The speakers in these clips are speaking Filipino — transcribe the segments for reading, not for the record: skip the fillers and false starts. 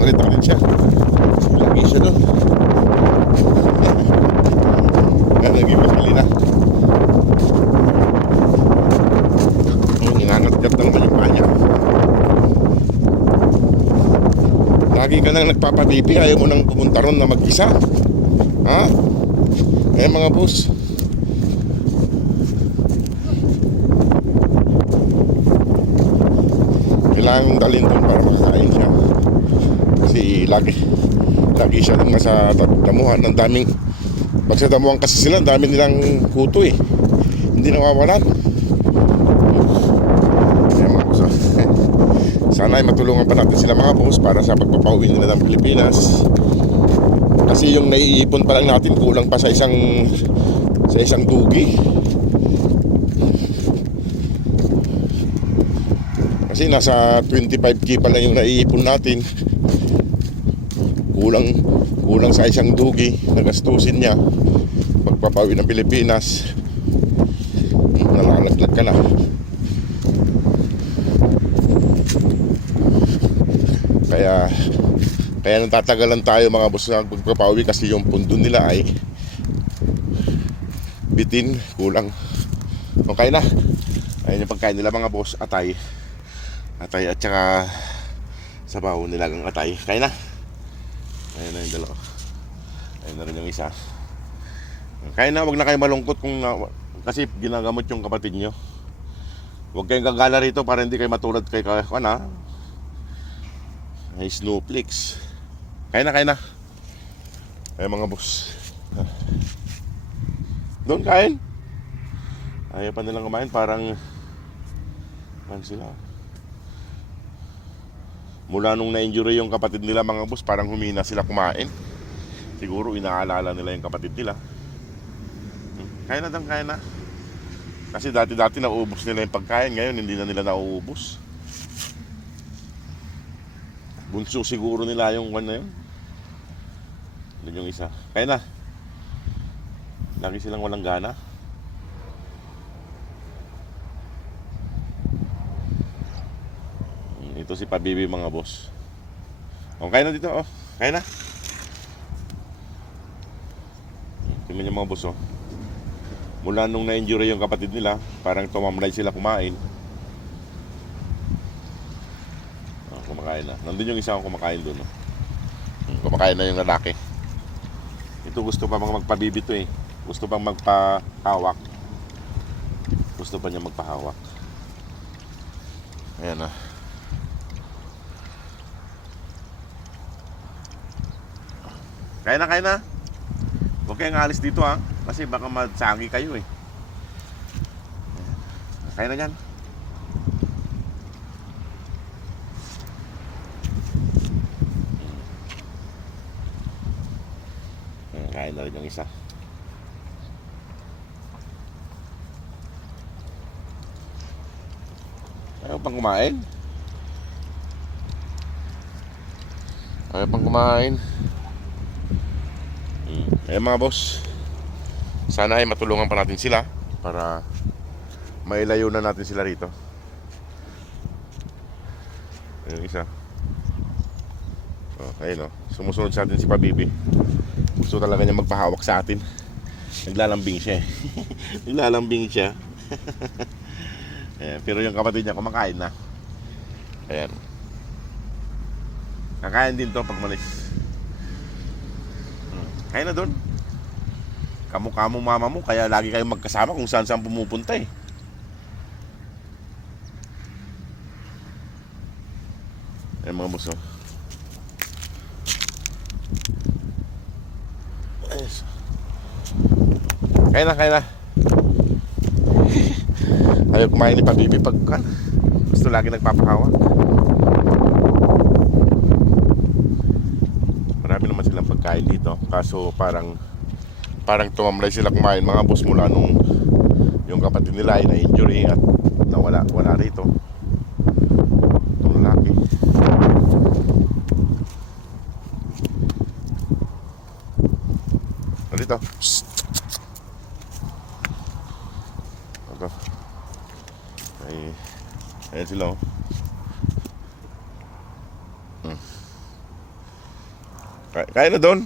Nakita rin siya. Lagi siya doon. Naging masali na. Inangat-gat na naman yung panya. Lagi ka nang nagpapabibi. Ayaw mo nang pumunta ron na mag-isa. Ha? Eh mga boss, kailangan dalhin doon para makakain siya. Kasi lagi siya doon sa damuhan. Ang daming, pag sa damuhan kasi sila, ang dami nilang kuto eh. Hindi nawawalan. Ayan mga boss. Sana ay matulungan pa natin sila mga boss para sa pagpapauwi nila ng Pilipinas. Kasi yung naiipon pa lang natin kulang pa sa isang dugi. Kasi nasa 25K pa lang yung naiipon natin. Kulang sa isang dugi na gastusin niya pagpapauwi ng Pilipinas. Nalalaglag ka na. Kaya natatagalan tayo mga boss na pagpapauwi kasi yung pundo nila ay bitin, kulang. Okay na. Ayun yung pagkain nila mga boss, atay at saka sabaw, nilagang atay. Kaya na. Ayun na yung dalawa. Ayun na rin yung isa. Kaya na, wag na kayo malungkot kasi ginagamot yung kapatid nyo. Huwag kayong gagala rito para hindi kayo matulad kay Snowflakes. Kaya na. Ayun mga boss. Doon kain. Ayaw pa nilang kumain. Parang sila. Mula nung na-injury yung kapatid nila mga boss, parang humina sila kumain. Siguro inaalala nila yung kapatid nila. Kaya na. Kasi dati nauubos nila yung pagkain. Ngayon hindi na nila nauubos. Bunso siguro nila yung na yun. Yun yung isa. Kaya na. Lagi silang walang gana. Ito si Pabibi mga boss. Kaya na dito. Kaya na. Tingnan niyo mga boss Mula nung na-injury yung kapatid nila, parang tumamlay sila kumain. Kumakain na. Nandun yung isa akong kumakain doon. Kumakain na yung lalaki. Ito gusto pa magpabibi to eh. Gusto pang magpahawak. Gusto pa niya magpahawak. Ayan na. Kaya na. Huwag kayong alis dito kasi baka madsagi kayo eh. Kaya na dyan. Kain na rin yung isa. Ayaw pang kumain. Mga boss, sana ay matulungan pa natin sila para mailayo na natin sila rito. Ayun isa. Ayun sumusunod sa atin si Pabibi. Gusto talaga niya magpahawak sa atin. Naglalambing siya Naglalambing siya. Ayan, pero yung kapatid niya kumakain na. Ayan. Kakain din to pag malis. Kaya na doon. Kamukha mo mama mo, kaya lagi kayong magkasama kung saan pumupunta eh. Ayan mga boss Kaya na. Ayaw kumain ni Pabibi pagkan. Gusto lagi nagpapahawak. Marami naman silang pagkain dito. Kaso parang tumamlay sila kumain mga boss mula nung yung kapatid nila ay na-injury at wala rito. Itong lalaki. Dito. Psst. Ito. Ayan sila Kaya na doon.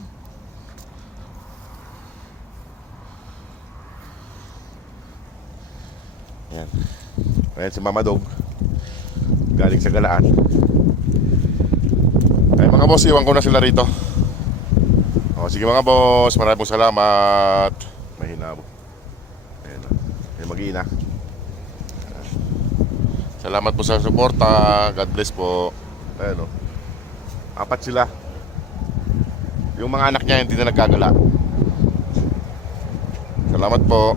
Ayan. Ayan si Mama Dog. Galing sa galaan. Ay mga boss, iwan ko na sila rito. O, sige mga boss, maraming salamat. Mahina po. Ayan na. Ayan, mag-iina. Salamat po sa suporta. God bless po. Ayan o. 4 sila. Yung mga anak niya hindi na nagkagala. Salamat po.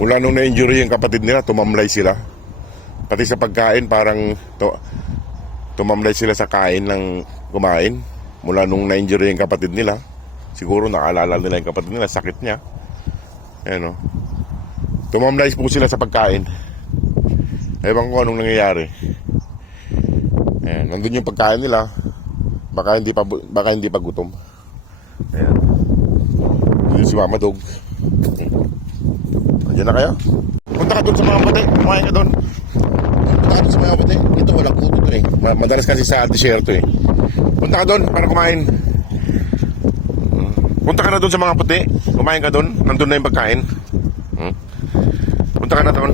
Mula nung na-injury yung kapatid nila, tumamlay sila. Pati sa pagkain, parang tumamlay sila sa kain ng kumain. Mula nung na-injury yung kapatid nila. Siguro nakaalala nila yung kapatid nila, sakit niya. Ayan o. Tumamlay po sila sa pagkain. Ewan ko anong nangyayari. Ayan, nandun yung pagkain nila. Baka hindi pa gutom. Ayan. Dito si Mama Dog. Andiyan na kayo? Punta ka doon sa mga puti. Kumain ka doon. Punta ka doon sa mga puti. Ito walang puto to eh. Madalas kasi sa desierto eh. Punta ka doon para kumain. Punta ka na doon sa mga puti. Kumain ka doon. Nandun na yung pagkain. Punta ka na doon.